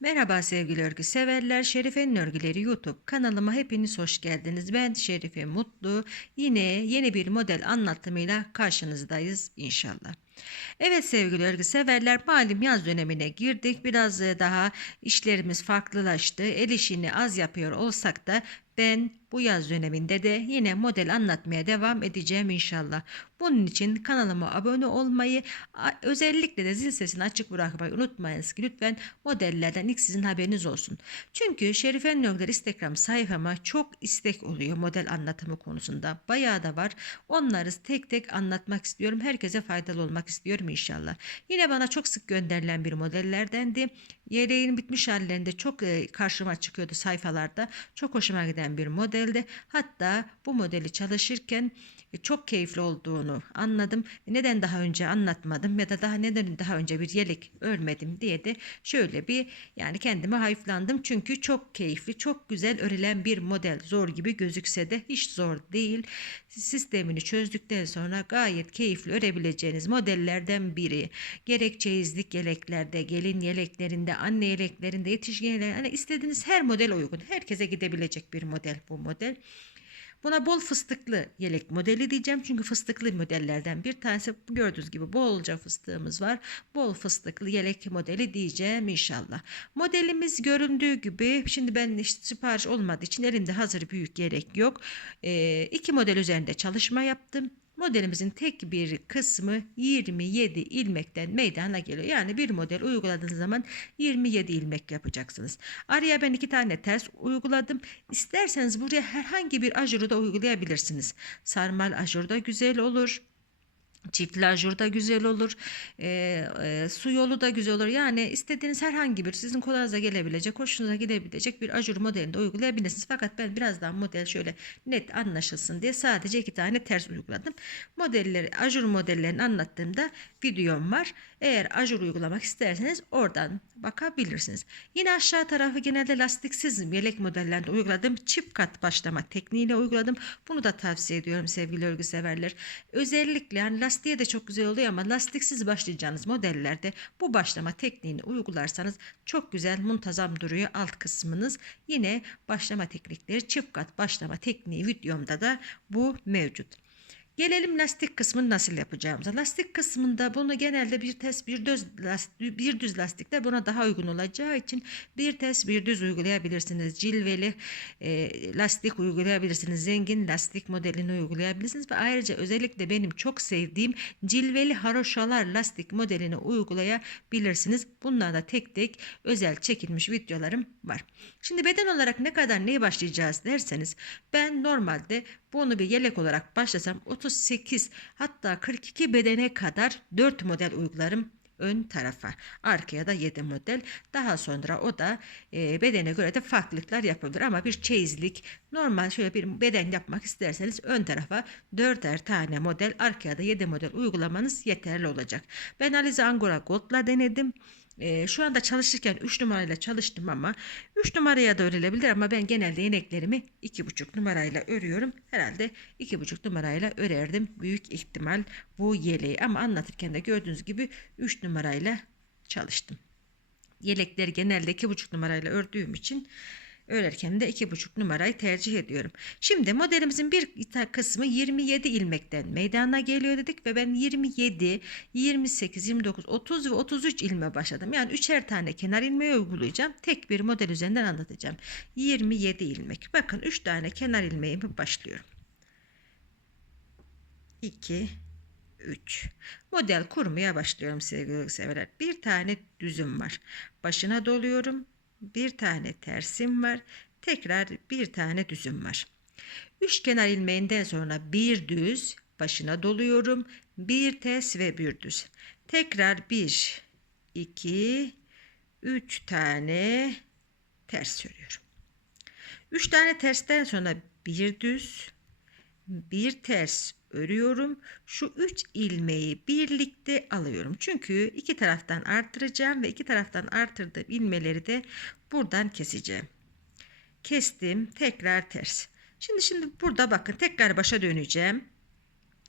Merhaba sevgili örgü severler. Şerife'nin örgüleri YouTube kanalıma hepiniz hoş geldiniz. Ben Şerife Mutlu. Yine yeni bir model anlatımıyla karşınızdayız inşallah. Evet sevgili örgü severler malum yaz dönemine girdik. Biraz e, daha işlerimiz farklılaştı. El işini az yapıyor olsak da ben bu yaz döneminde de yine model anlatmaya devam edeceğim inşallah. Bunun için kanalıma abone olmayı, özellikle de zil sesini açık bırakmayı unutmayınız ki lütfen modellerden ilk sizin haberiniz olsun. Çünkü Şerife Nörgler Instagram sayfama çok istek oluyor model anlatımı konusunda. Bayağı da var. Onları tek tek anlatmak istiyorum. Herkese faydalı olmak istiyorum inşallah. Yine bana çok sık gönderilen bir modellerdendi. Yeleğin bitmiş hallerinde çok e, karşıma çıkıyordu sayfalarda. Çok hoşuma giden bir modeldi. Hatta bu modeli çalışırken e, çok keyifli olduğunu anladım. Neden daha önce anlatmadım ya da daha neden daha önce bir yelek örmedim diye de şöyle bir yani kendime hayıflandım. Çünkü çok keyifli, çok güzel örülen bir model. Zor gibi gözükse de hiç zor değil. Sistemini çözdükten sonra gayet keyifli örebileceğiniz modellerden biri. Gerek çeyizlik yeleklerde, gelin yeleklerinde, anne yeleklerinde, yetişkin yeleklerinde hani istediğiniz her model uygun. Herkese gidebilecek bir model bu model. Buna bol fıstıklı yelek modeli diyeceğim. Çünkü fıstıklı modellerden bir tanesi gördüğünüz gibi bolca fıstığımız var. Bol fıstıklı yelek modeli diyeceğim inşallah. Modelimiz göründüğü gibi şimdi ben işte sipariş olmadığı için elimde hazır büyük yelek yok. Ee, iki model üzerinde çalışma yaptım. Modelimizin tek bir kısmı 27 ilmekten meydana geliyor. Yani bir model uyguladığınız zaman 27 ilmek yapacaksınız. Araya ben iki tane ters uyguladım. İsterseniz buraya herhangi bir ajuru da uygulayabilirsiniz. Sarmal ajur da güzel olur. Çiftli ajur da güzel olur. Ee, e, su yolu da güzel olur. Yani istediğiniz herhangi bir sizin kolayınıza gelebilecek, hoşunuza gidebilecek bir ajur modelinde uygulayabilirsiniz. Fakat ben biraz daha model şöyle net anlaşılsın diye sadece iki tane ters uyguladım. Modelleri, ajur modellerini anlattığımda videom var. Eğer ajur uygulamak isterseniz oradan bakabilirsiniz. Yine aşağı tarafı genelde lastiksiz yelek modellerinde uyguladım. Çift kat başlama tekniğiyle uyguladım. Bunu da tavsiye ediyorum sevgili örgü severler. Özellikle yani lastiğe de çok güzel oluyor ama lastiksiz başlayacağınız modellerde bu başlama tekniğini uygularsanız çok güzel muntazam duruyor alt kısmınız. Yine başlama teknikleri çift kat başlama tekniği videomda da bu mevcut. Gelelim lastik kısmını nasıl yapacağımıza. Lastik kısmında bunu genelde bir test bir düz lastik, bir düz lastikler buna daha uygun olacağı için bir test bir düz uygulayabilirsiniz. Cilveli e, lastik uygulayabilirsiniz. Zengin lastik modelini uygulayabilirsiniz ve ayrıca özellikle benim çok sevdiğim cilveli haroşalar lastik modelini uygulayabilirsiniz. Bunlar da tek tek özel çekilmiş videolarım var. Şimdi beden olarak ne kadar neye başlayacağız derseniz ben normalde bunu bir yelek olarak başlasam 38 hatta 42 bedene kadar 4 model uygularım ön tarafa. Arkaya da 7 model. Daha sonra o da e, bedene göre de farklılıklar yapılır. Ama bir çeyizlik normal şöyle bir beden yapmak isterseniz ön tarafa 4'er tane model arkaya da 7 model uygulamanız yeterli olacak. Ben Alize Angora Gold'la denedim. Ee, şu anda çalışırken 3 numarayla çalıştım ama 3 numaraya da örülebilir ama ben genelde yeneklerimi 2,5 numarayla örüyorum. Herhalde 2,5 numarayla örerdim büyük ihtimal bu yeleği ama anlatırken de gördüğünüz gibi 3 numarayla çalıştım. Yelekleri genelde 2,5 numarayla ördüğüm için örerken de 2,5 numarayı tercih ediyorum. Şimdi modelimizin bir kısmı 27 ilmekten meydana geliyor dedik ve ben 27, 28, 29, 30 ve 33 ilme başladım. Yani üçer tane kenar ilmeği uygulayacağım. Tek bir model üzerinden anlatacağım. 27 ilmek. Bakın 3 tane kenar ilmeğimi başlıyorum. 2 3 model kurmaya başlıyorum sevgili severler. Bir tane düzüm var. Başına doluyorum bir tane tersim var. Tekrar bir tane düzüm var. Üç kenar ilmeğinden sonra bir düz başına doluyorum. Bir ters ve bir düz. Tekrar bir, iki, üç tane ters örüyorum. Üç tane tersten sonra bir düz, bir ters örüyorum. Şu üç ilmeği birlikte alıyorum. Çünkü iki taraftan arttıracağım ve iki taraftan arttırdığım ilmeleri de buradan keseceğim. Kestim. Tekrar ters. Şimdi şimdi burada bakın tekrar başa döneceğim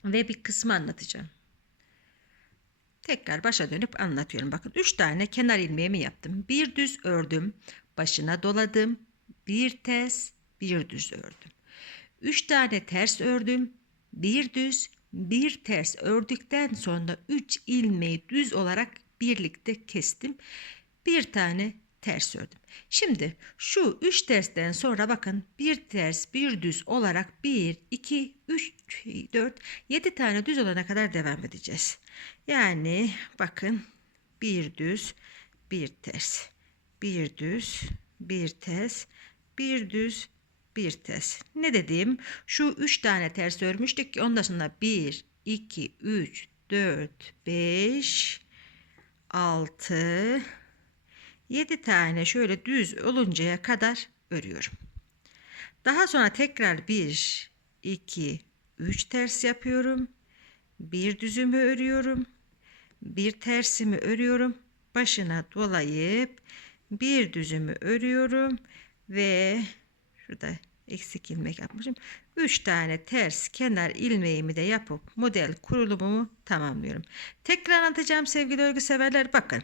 ve bir kısmı anlatacağım. Tekrar başa dönüp anlatıyorum. Bakın 3 tane kenar ilmeğimi yaptım. Bir düz ördüm. Başına doladım. Bir ters, bir düz ördüm. 3 tane ters ördüm. Bir düz, bir ters ördükten sonra 3 ilmeği düz olarak birlikte kestim. Bir tane ters ördüm. Şimdi şu 3 tersten sonra bakın bir ters bir düz olarak 1, 2, 3, 4, 7 tane düz olana kadar devam edeceğiz. Yani bakın bir düz bir ters bir düz bir ters bir düz bir ters. Ne dedim? Şu 3 tane ters örmüştük ki ondan sonra 1, 2, 3, 4, 5, 6, 7 tane şöyle düz oluncaya kadar örüyorum. Daha sonra tekrar 1, 2, 3 ters yapıyorum. Bir düzümü örüyorum. Bir tersimi örüyorum. Başına dolayıp bir düzümü örüyorum ve şurada eksik ilmek yapmışım. 3 tane ters kenar ilmeğimi de yapıp model kurulumumu tamamlıyorum. Tekrar anlatacağım sevgili örgü severler. Bakın.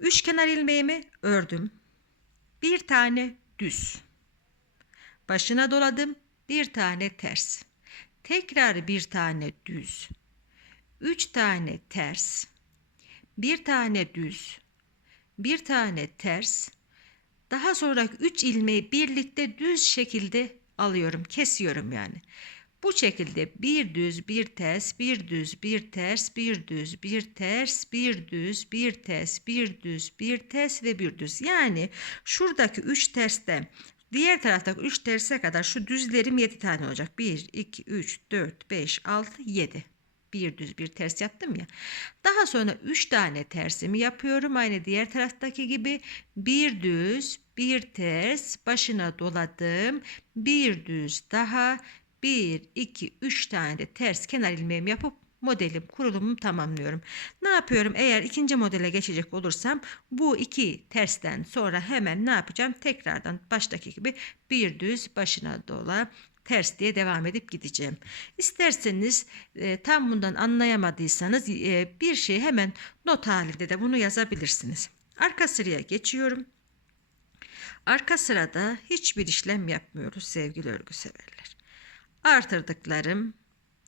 3 kenar ilmeğimi ördüm. Bir tane düz. Başına doladım. Bir tane ters. Tekrar bir tane düz. 3 tane ters. Bir tane düz. Bir tane ters. Daha sonra 3 ilmeği birlikte düz şekilde alıyorum, kesiyorum yani. Bu şekilde bir düz, bir ters, bir düz, bir ters, bir düz, bir ters, bir düz, bir ters, bir düz, bir ters ve bir düz. Yani şuradaki 3 tersten diğer taraftaki 3 terse kadar şu düzlerim 7 tane olacak. 1, 2, 3, 4, 5, 6, 7 bir düz bir ters yaptım ya. Daha sonra 3 tane tersimi yapıyorum. Aynı diğer taraftaki gibi bir düz, bir ters, başına doladım. Bir düz daha 1, 2, 3 tane de ters kenar ilmeğimi yapıp modelim, kurulumumu tamamlıyorum. Ne yapıyorum? Eğer ikinci modele geçecek olursam bu iki tersten sonra hemen ne yapacağım? Tekrardan baştaki gibi bir düz başına dola ters diye devam edip gideceğim. İsterseniz e, tam bundan anlayamadıysanız e, bir şey hemen not halinde de bunu yazabilirsiniz. Arka sıraya geçiyorum. Arka sırada hiçbir işlem yapmıyoruz sevgili örgü severler. Artırdıklarım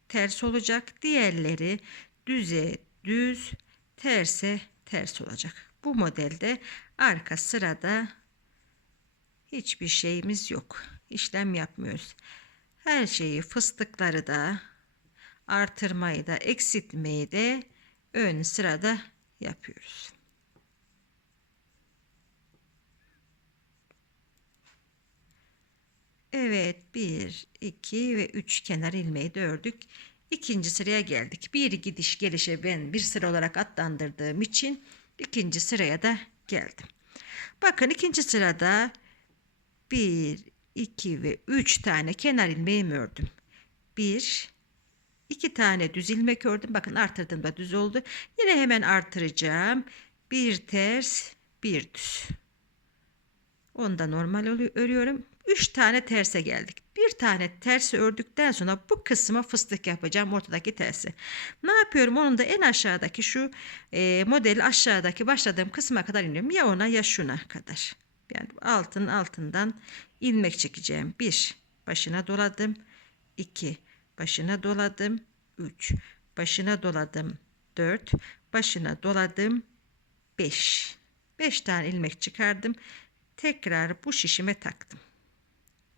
ters olacak. Diğerleri düze düz, terse ters olacak. Bu modelde arka sırada hiçbir şeyimiz yok. İşlem yapmıyoruz. Her şeyi fıstıkları da artırmayı da eksiltmeyi de ön sırada yapıyoruz. Evet 1, 2 ve 3 kenar ilmeği de ördük. İkinci sıraya geldik. Bir gidiş gelişe ben bir sıra olarak adlandırdığım için ikinci sıraya da geldim. Bakın ikinci sırada 1, 2 ve 3 tane kenar ilmeğimi ördüm. 1, 2 tane düz ilmek ördüm. Bakın artırdığımda düz oldu. Yine hemen artıracağım. Bir ters, bir düz. Onu da normal örüyorum. 3 tane terse geldik. Bir tane tersi ördükten sonra bu kısma fıstık yapacağım ortadaki tersi. Ne yapıyorum? Onun da en aşağıdaki şu e, model aşağıdaki başladığım kısma kadar iniyorum. Ya ona ya şuna kadar. Yani altın altından ilmek çekeceğim. 1 başına doladım. 2 başına doladım. 3 başına doladım. 4 başına doladım. 5 5 tane ilmek çıkardım. Tekrar bu şişime taktım.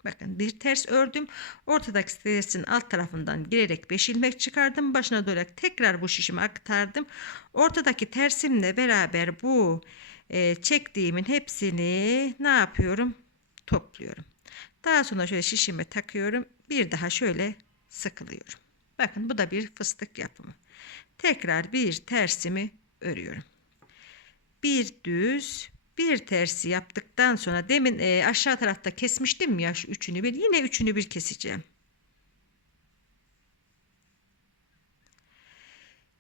Bakın bir ters ördüm. Ortadaki tersin alt tarafından girerek 5 ilmek çıkardım. Başına dolarak tekrar bu şişimi aktardım. Ortadaki tersimle beraber bu e, çektiğimin hepsini ne yapıyorum? Topluyorum. Daha sonra şöyle şişime takıyorum. Bir daha şöyle sıkılıyorum. Bakın bu da bir fıstık yapımı. Tekrar bir tersimi örüyorum. Bir düz bir tersi yaptıktan sonra demin e, aşağı tarafta kesmiştim ya şu üçünü bir yine üçünü bir keseceğim.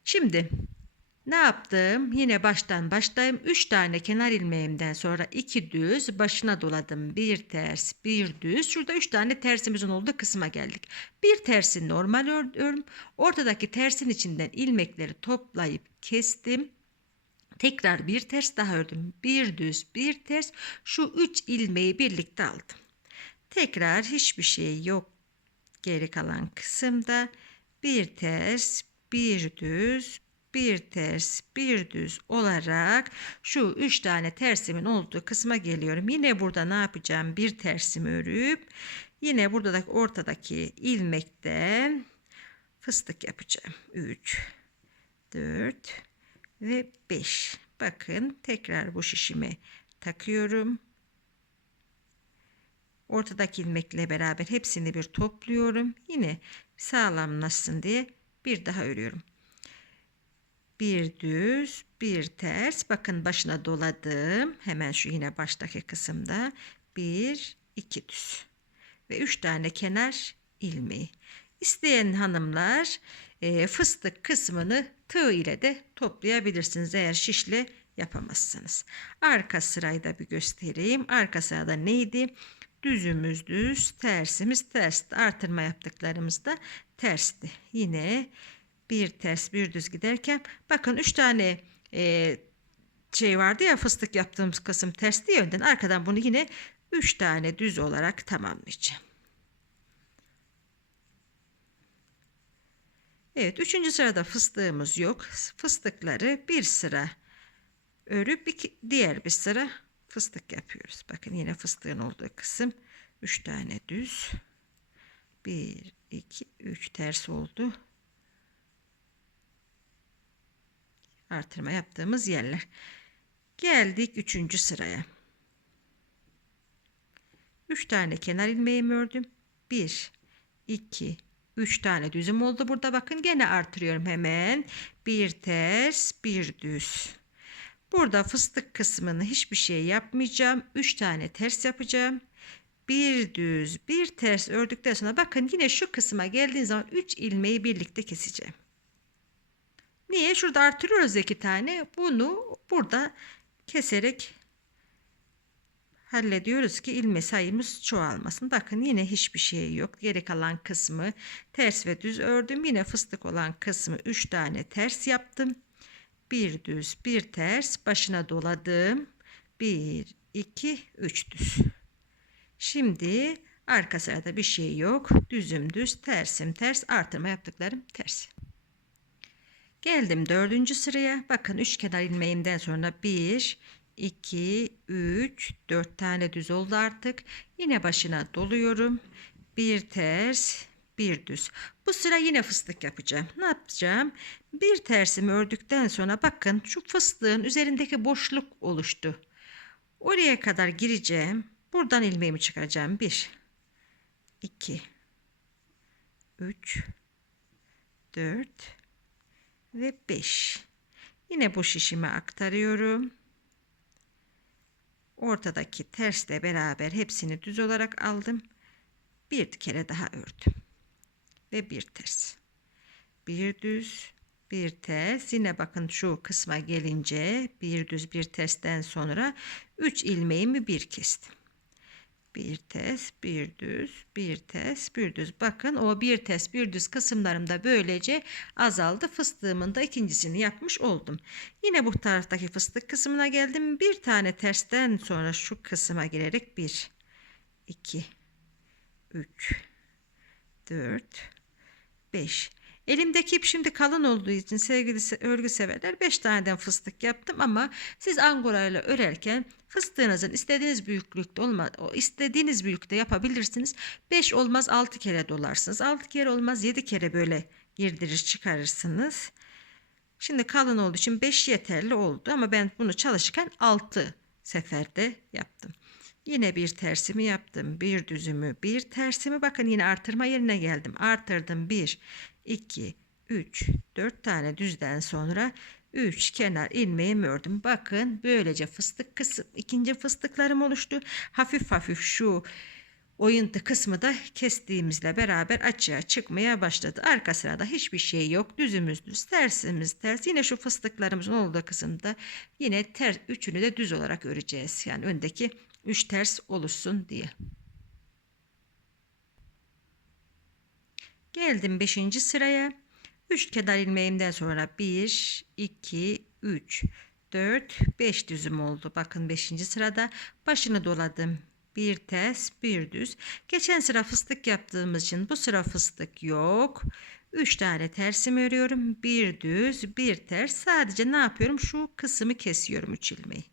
Şimdi ne yaptım? Yine baştan başlayayım. 3 tane kenar ilmeğimden sonra 2 düz başına doladım. Bir ters, bir düz. Şurada 3 tane tersimizin olduğu kısma geldik. Bir tersi normal ördüm. Ortadaki tersin içinden ilmekleri toplayıp kestim. Tekrar bir ters daha ördüm. Bir düz, bir ters. Şu üç ilmeği birlikte aldım. Tekrar hiçbir şey yok geri kalan kısımda bir ters, bir düz, bir ters, bir düz olarak şu üç tane tersimin olduğu kısma geliyorum. Yine burada ne yapacağım? Bir tersimi örüp yine burada da ortadaki ilmekten fıstık yapacağım. 3 4 ve 5. Bakın tekrar bu şişime takıyorum. Ortadaki ilmekle beraber hepsini bir topluyorum. Yine sağlamlaşsın diye bir daha örüyorum. Bir düz, bir ters. Bakın başına doladım. Hemen şu yine baştaki kısımda bir, iki düz ve üç tane kenar ilmeği. İsteyen hanımlar e, fıstık kısmını tığ ile de toplayabilirsiniz eğer şişle yapamazsanız. Arka sırayı da bir göstereyim. Arka sırada neydi? Düzümüz düz, tersimiz ters. Artırma yaptıklarımızda tersti. Yine bir ters bir düz giderken bakın üç tane e, şey vardı ya fıstık yaptığımız kısım ters diye önden arkadan bunu yine üç tane düz olarak tamamlayacağım. Evet üçüncü sırada fıstığımız yok. Fıstıkları bir sıra örüp iki, diğer bir sıra fıstık yapıyoruz. Bakın yine fıstığın olduğu kısım üç tane düz. Bir, iki, üç ters oldu. Artırma yaptığımız yerler. Geldik üçüncü sıraya. Üç tane kenar ilmeğimi ördüm. Bir, iki, üç tane düzüm oldu. Burada bakın gene artırıyorum hemen. Bir ters, bir düz. Burada fıstık kısmını hiçbir şey yapmayacağım. Üç tane ters yapacağım. Bir düz, bir ters ördükten sonra bakın yine şu kısma geldiğin zaman üç ilmeği birlikte keseceğim. Niye? Şurada artırıyoruz iki tane. Bunu burada keserek hallediyoruz ki ilme sayımız çoğalmasın. Bakın yine hiçbir şey yok. Geri kalan kısmı ters ve düz ördüm. Yine fıstık olan kısmı 3 tane ters yaptım. Bir düz, bir ters başına doladım. 1 2 3 düz. Şimdi arka sırada bir şey yok. Düzüm düz, tersim ters, artırma yaptıklarım ters. Geldim dördüncü sıraya. Bakın üç kenar ilmeğimden sonra bir, 2, 3, 4 tane düz oldu artık. Yine başına doluyorum. Bir ters, bir düz. Bu sıra yine fıstık yapacağım. Ne yapacağım? Bir tersimi ördükten sonra bakın şu fıstığın üzerindeki boşluk oluştu. Oraya kadar gireceğim. Buradan ilmeğimi çıkaracağım. 1 2 3 4 ve 5. Yine bu şişime aktarıyorum. Ortadaki tersle beraber hepsini düz olarak aldım. Bir kere daha ördüm. Ve bir ters. Bir düz, bir ters. Yine bakın şu kısma gelince bir düz bir tersten sonra 3 ilmeğimi bir kestim bir ters, bir düz, bir ters, bir düz. Bakın o bir ters, bir düz kısımlarımda böylece azaldı. Fıstığımın da ikincisini yapmış oldum. Yine bu taraftaki fıstık kısmına geldim. Bir tane tersten sonra şu kısma girerek bir, iki, üç, dört, beş. Elimdeki ip şimdi kalın olduğu için sevgili örgü severler 5 taneden fıstık yaptım ama siz angora ile örerken fıstığınızın istediğiniz büyüklükte olma, istediğiniz büyüklükte yapabilirsiniz. 5 olmaz 6 kere dolarsınız. 6 kere olmaz 7 kere böyle girdirir çıkarırsınız. Şimdi kalın olduğu için 5 yeterli oldu ama ben bunu çalışırken 6 seferde yaptım. Yine bir tersimi yaptım. Bir düzümü, bir tersimi. Bakın yine artırma yerine geldim. Artırdım. 1, 2, 3, 4 tane düzden sonra 3 kenar ilmeğimi ördüm. Bakın böylece fıstık kısım ikinci fıstıklarım oluştu. Hafif hafif şu oyuntu kısmı da kestiğimizle beraber açığa çıkmaya başladı. Arka sırada hiçbir şey yok. Düzümüz düz, tersimiz ters. Yine şu fıstıklarımızın olduğu kısımda yine ters üçünü de düz olarak öreceğiz. Yani öndeki üç ters oluşsun diye. Geldim 5. sıraya. 3 kenar ilmeğimden sonra 1, 2, 3, 4, 5 düzüm oldu. Bakın 5. sırada başını doladım. Bir ters, bir düz. Geçen sıra fıstık yaptığımız için bu sıra fıstık yok. 3 tane tersimi örüyorum. Bir düz, bir ters. Sadece ne yapıyorum? Şu kısmı kesiyorum 3 ilmeği.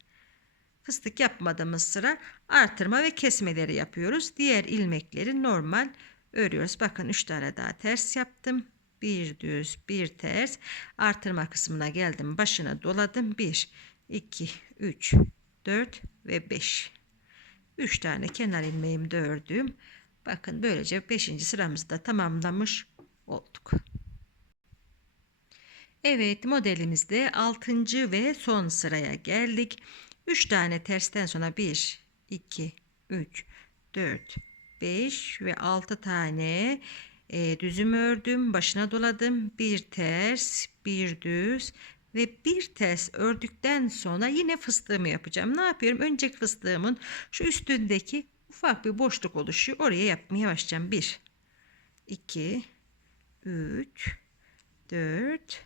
Fıstık yapmadığımız sıra artırma ve kesmeleri yapıyoruz. Diğer ilmekleri normal örüyoruz. Bakın 3 tane daha ters yaptım. Bir düz, bir ters. Artırma kısmına geldim. Başına doladım. 1, 2, 3, 4 ve 5. 3 tane kenar ilmeğimi de ördüm. Bakın böylece 5. sıramızı da tamamlamış olduk. Evet modelimizde 6. ve son sıraya geldik. 3 tane tersten sonra 1, 2, 3, 4, 5 ve 6 tane e, düzüm ördüm. Başına doladım. Bir ters, bir düz ve bir ters ördükten sonra yine fıstığımı yapacağım. Ne yapıyorum? Önceki fıstığımın şu üstündeki ufak bir boşluk oluşuyor. Oraya yapmaya başlayacağım. 1, 2, 3, 4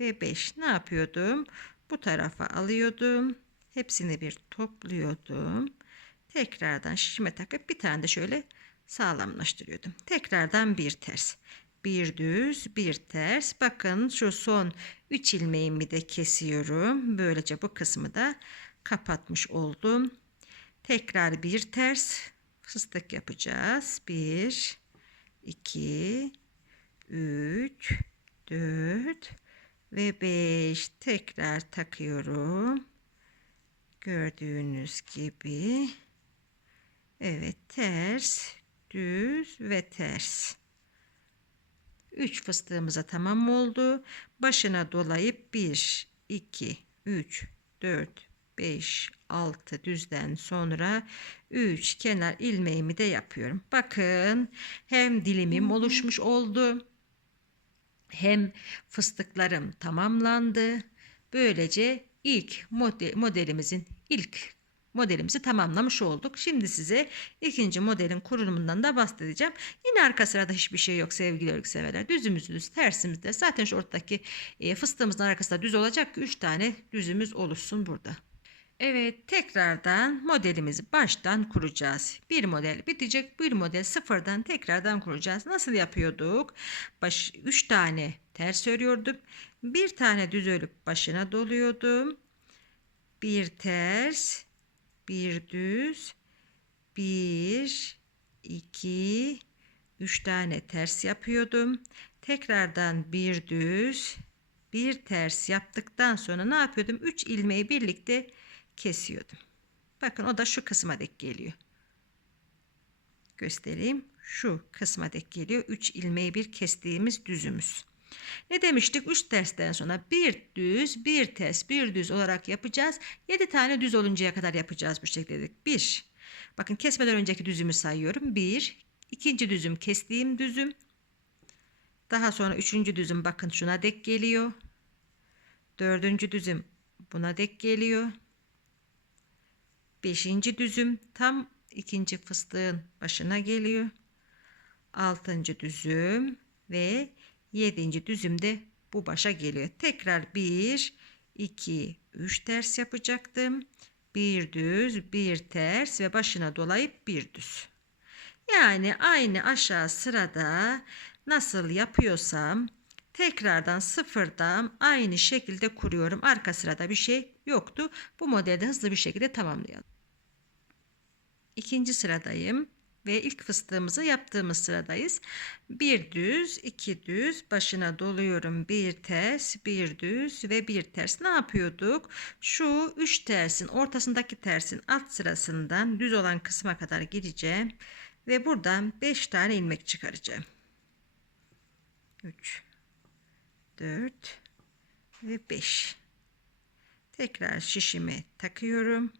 ve 5. Ne yapıyordum? Bu tarafa alıyordum. Hepsini bir topluyordum. Tekrardan şişime takıp bir tane de şöyle sağlamlaştırıyordum. Tekrardan bir ters. Bir düz, bir ters. Bakın şu son 3 ilmeğimi de kesiyorum. Böylece bu kısmı da kapatmış oldum. Tekrar bir ters fıstık yapacağız. 1 2 3 4 ve 5 tekrar takıyorum. Gördüğünüz gibi evet ters düz ve ters. 3 fıstığımıza tamam oldu. Başına dolayıp 1 2 3 4 5 6 düzden sonra 3 kenar ilmeğimi de yapıyorum. Bakın hem dilimim oluşmuş oldu. Hem fıstıklarım tamamlandı. Böylece ilk model, modelimizin ilk modelimizi tamamlamış olduk. Şimdi size ikinci modelin kurulumundan da bahsedeceğim. Yine arka sırada hiçbir şey yok sevgili örgü severler. Düzümüz düz, tersimiz de. Zaten şu ortadaki e, fıstığımızın arkasında düz olacak ki 3 tane düzümüz oluşsun burada. Evet tekrardan modelimizi baştan kuracağız. Bir model bitecek bir model sıfırdan tekrardan kuracağız. Nasıl yapıyorduk? Baş, 3 tane ters örüyordum. Bir tane düz örüp başına doluyordum. Bir ters, bir düz, bir, iki, üç tane ters yapıyordum. Tekrardan bir düz, bir ters yaptıktan sonra ne yapıyordum? Üç ilmeği birlikte kesiyordum. Bakın o da şu kısma dek geliyor. Göstereyim. Şu kısma dek geliyor. Üç ilmeği bir kestiğimiz düzümüz. Ne demiştik? 3 tersten sonra bir düz, bir ters, bir düz olarak yapacağız. 7 tane düz oluncaya kadar yapacağız bu şekilde dedik. 1. Bakın kesmeden önceki düzümü sayıyorum. 1. ikinci düzüm kestiğim düzüm. Daha sonra üçüncü düzüm bakın şuna dek geliyor. Dördüncü düzüm buna dek geliyor. Beşinci düzüm tam ikinci fıstığın başına geliyor. Altıncı düzüm ve 7. düzümde bu başa geliyor. Tekrar 1, 2, 3 ters yapacaktım. Bir düz, bir ters ve başına dolayıp bir düz. Yani aynı aşağı sırada nasıl yapıyorsam tekrardan sıfırdan aynı şekilde kuruyorum. Arka sırada bir şey yoktu. Bu modelde hızlı bir şekilde tamamlayalım. İkinci sıradayım ve ilk fıstığımızı yaptığımız sıradayız. Bir düz, iki düz, başına doluyorum. Bir ters, bir düz ve bir ters. Ne yapıyorduk? Şu üç tersin ortasındaki tersin alt sırasından düz olan kısma kadar gireceğim ve buradan beş tane ilmek çıkaracağım. 3 4 ve 5 tekrar şişime takıyorum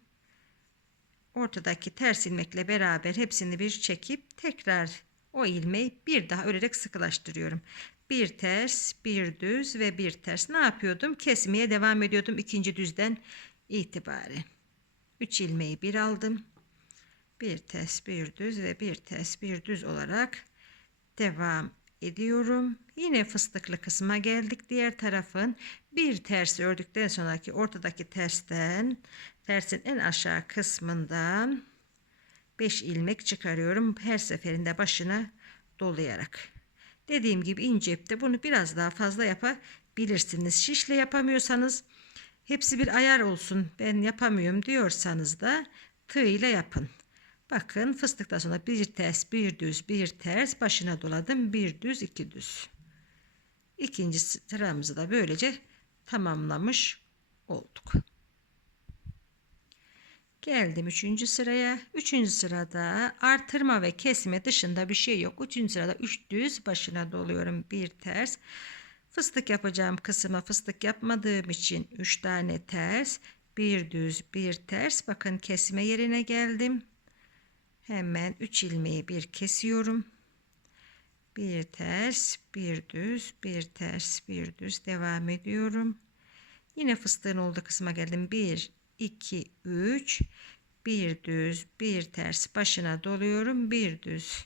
ortadaki ters ilmekle beraber hepsini bir çekip tekrar o ilmeği bir daha örerek sıkılaştırıyorum. Bir ters, bir düz ve bir ters. Ne yapıyordum? Kesmeye devam ediyordum ikinci düzden itibaren. 3 ilmeği bir aldım. Bir ters, bir düz ve bir ters, bir düz olarak devam ediyorum. Yine fıstıklı kısma geldik. Diğer tarafın bir ters ördükten sonraki ortadaki tersten tersin en aşağı kısmından 5 ilmek çıkarıyorum. Her seferinde başına dolayarak. Dediğim gibi ince ipte bunu biraz daha fazla yapabilirsiniz. Şişle yapamıyorsanız hepsi bir ayar olsun ben yapamıyorum diyorsanız da tığ ile yapın. Bakın fıstıktan sonra bir ters bir düz bir ters başına doladım bir düz iki düz. İkinci sıramızı da böylece tamamlamış olduk. Geldim üçüncü sıraya. Üçüncü sırada artırma ve kesme dışında bir şey yok. Üçüncü sırada üç düz başına doluyorum bir ters. Fıstık yapacağım kısma fıstık yapmadığım için üç tane ters. Bir düz bir ters. Bakın kesme yerine geldim. Hemen üç ilmeği bir kesiyorum. Bir ters, bir düz, bir ters, bir düz devam ediyorum. Yine fıstığın olduğu kısma geldim. 1, 2, 3, bir düz, bir ters başına doluyorum. Bir düz,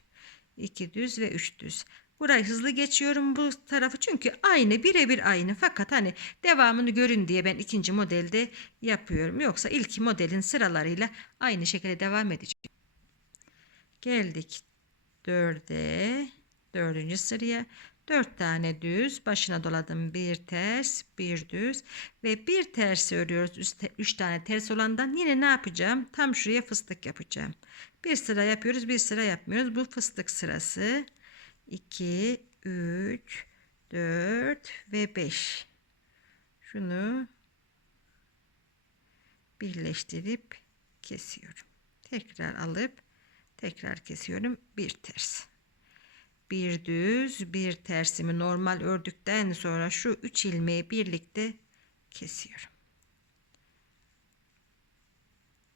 iki düz ve üç düz. Burayı hızlı geçiyorum bu tarafı çünkü aynı birebir aynı fakat hani devamını görün diye ben ikinci modelde yapıyorum. Yoksa ilk modelin sıralarıyla aynı şekilde devam edeceğim. Geldik dörde, dördüncü sıraya. Dört tane düz başına doladım bir ters bir düz ve bir ters örüyoruz. Üstte üç tane ters olandan yine ne yapacağım? Tam şuraya fıstık yapacağım. Bir sıra yapıyoruz bir sıra yapmıyoruz. Bu fıstık sırası 2 3 4 ve 5 şunu birleştirip kesiyorum. Tekrar alıp tekrar kesiyorum. Bir ters bir düz bir tersimi normal ördükten sonra şu üç ilmeği birlikte kesiyorum.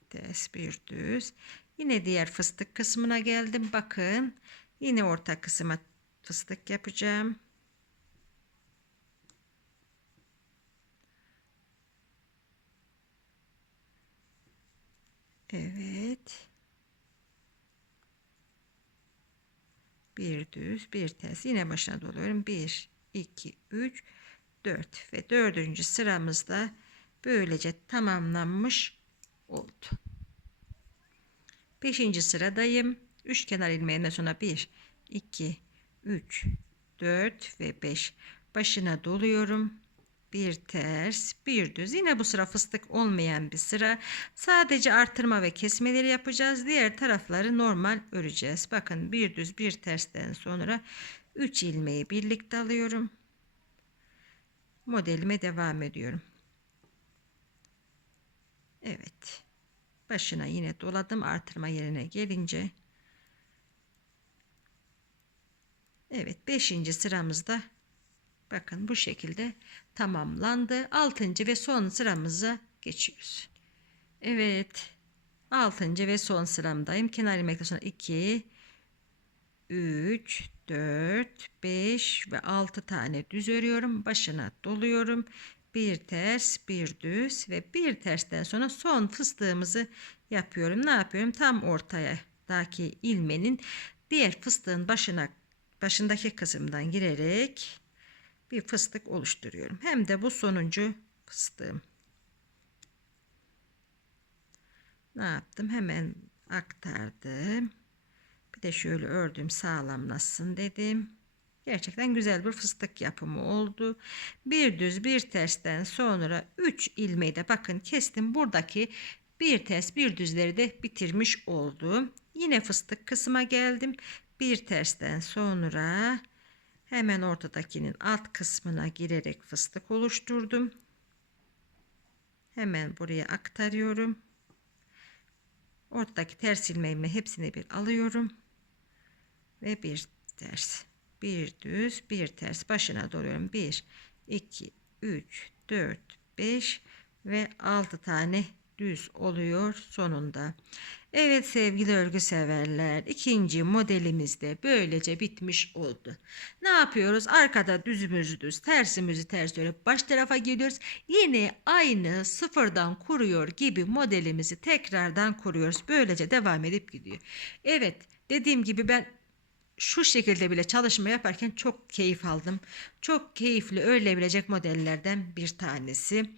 Ters bir düz. Yine diğer fıstık kısmına geldim. Bakın yine orta kısma fıstık yapacağım. Evet. Bir düz bir ters yine başına doluyorum. 1 2 3 4 ve dördüncü sıramızda böylece tamamlanmış oldu. Beşinci sıradayım. Üç kenar ilmeğinden sonra 1 2 3 4 ve 5 başına doluyorum bir ters bir düz. Yine bu sıra fıstık olmayan bir sıra. Sadece artırma ve kesmeleri yapacağız. Diğer tarafları normal öreceğiz. Bakın bir düz bir tersten sonra 3 ilmeği birlikte alıyorum. Modelime devam ediyorum. Evet. Başına yine doladım. Artırma yerine gelince. Evet 5. sıramızda Bakın bu şekilde tamamlandı. Altıncı ve son sıramıza geçiyoruz. Evet. Altıncı ve son sıramdayım. Kenar ilmekten sonra 2, 3, 4, 5 ve 6 tane düz örüyorum. Başına doluyorum. Bir ters, bir düz ve bir tersten sonra son fıstığımızı yapıyorum. Ne yapıyorum? Tam ortaya daki ilmenin diğer fıstığın başına başındaki kısımdan girerek bir fıstık oluşturuyorum. Hem de bu sonuncu fıstığım. Ne yaptım? Hemen aktardım. Bir de şöyle ördüm sağlamlasın dedim. Gerçekten güzel bir fıstık yapımı oldu. Bir düz bir tersten sonra 3 ilmeği de bakın kestim. Buradaki bir ters bir düzleri de bitirmiş oldum. Yine fıstık kısma geldim. Bir tersten sonra Hemen ortadakinin alt kısmına girerek fıstık oluşturdum. Hemen buraya aktarıyorum. Ortadaki ters ilmeğimle hepsini bir alıyorum. Ve bir ters. Bir düz, bir ters. Başına doluyorum. 1, 2, 3, 4, 5 ve 6 tane düz oluyor sonunda. Evet sevgili örgü severler ikinci modelimiz de böylece bitmiş oldu. Ne yapıyoruz? Arkada düzümüzü düz tersimizi ters örüp baş tarafa geliyoruz. Yine aynı sıfırdan kuruyor gibi modelimizi tekrardan kuruyoruz. Böylece devam edip gidiyor. Evet dediğim gibi ben şu şekilde bile çalışma yaparken çok keyif aldım. Çok keyifli örülebilecek modellerden bir tanesi.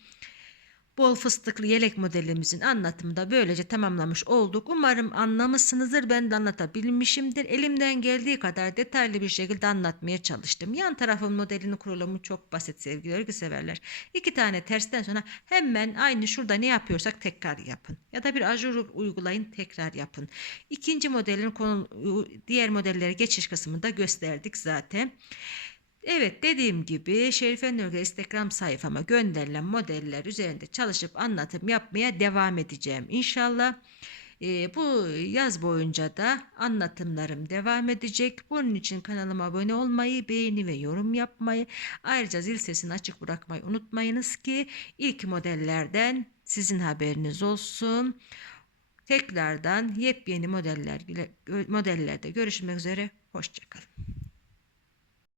Bol fıstıklı yelek modelimizin anlatımını da böylece tamamlamış olduk. Umarım anlamışsınızdır. Ben de anlatabilmişimdir. Elimden geldiği kadar detaylı bir şekilde anlatmaya çalıştım. Yan tarafın modelinin kurulumu çok basit sevgili örgü severler. İki tane tersten sonra hemen aynı şurada ne yapıyorsak tekrar yapın. Ya da bir ajur uygulayın tekrar yapın. İkinci modelin konu, diğer modellere geçiş kısmında gösterdik zaten. Evet dediğim gibi Şerife Nurgül Instagram sayfama gönderilen modeller üzerinde çalışıp anlatım yapmaya devam edeceğim inşallah. Ee, bu yaz boyunca da anlatımlarım devam edecek. Bunun için kanalıma abone olmayı, beğeni ve yorum yapmayı, ayrıca zil sesini açık bırakmayı unutmayınız ki ilk modellerden sizin haberiniz olsun. Tekrardan yepyeni modeller modellerde görüşmek üzere. Hoşçakalın.